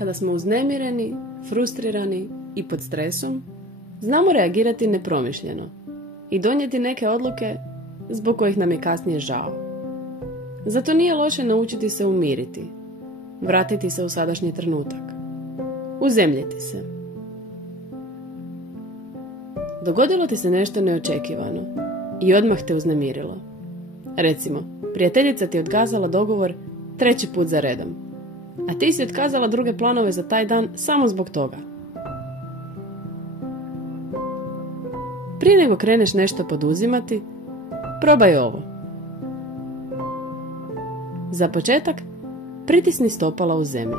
Kada smo uznemireni, frustrirani i pod stresom, znamo reagirati nepromišljeno i donijeti neke odluke zbog kojih nam je kasnije žao. Zato nije loše naučiti se umiriti, vratiti se u sadašnji trenutak, uzemljiti se. Dogodilo ti se nešto neočekivano i odmah te uznemirilo. Recimo, prijateljica ti je otkazala dogovor 3. put za redom, a ti si otkazala druge planove za taj dan samo zbog toga. Prije nego kreneš nešto poduzimati, probaj ovo. Za početak, pritisni stopala u zemlju.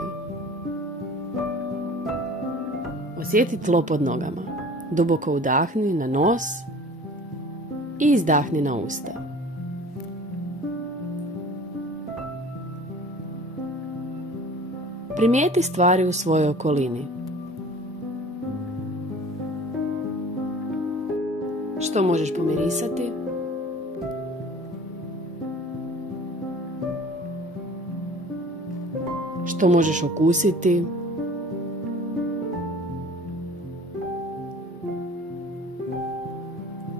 Osjeti tlo pod nogama. Duboko udahni na nos i izdahni na usta. Primijeti stvari u svojoj okolini. Što možeš pomirisati? Što možeš okusiti?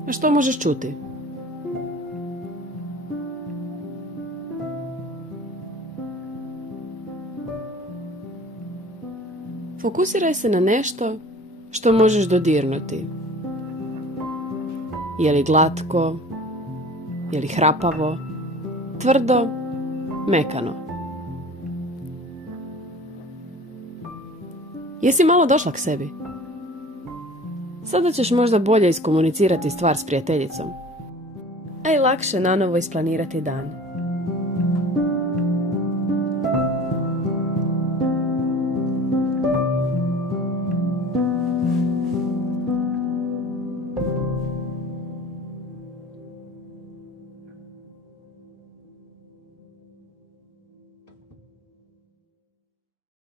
A što možeš čuti? Fokusiraj se na nešto što možeš dodirnuti. Je li glatko? Je li hrapavo? Tvrdo? Mekano? Jesi malo došla k sebi? Sada ćeš možda bolje iskomunicirati stvar s prijateljicom, a i lakše nanovo isplanirati dan.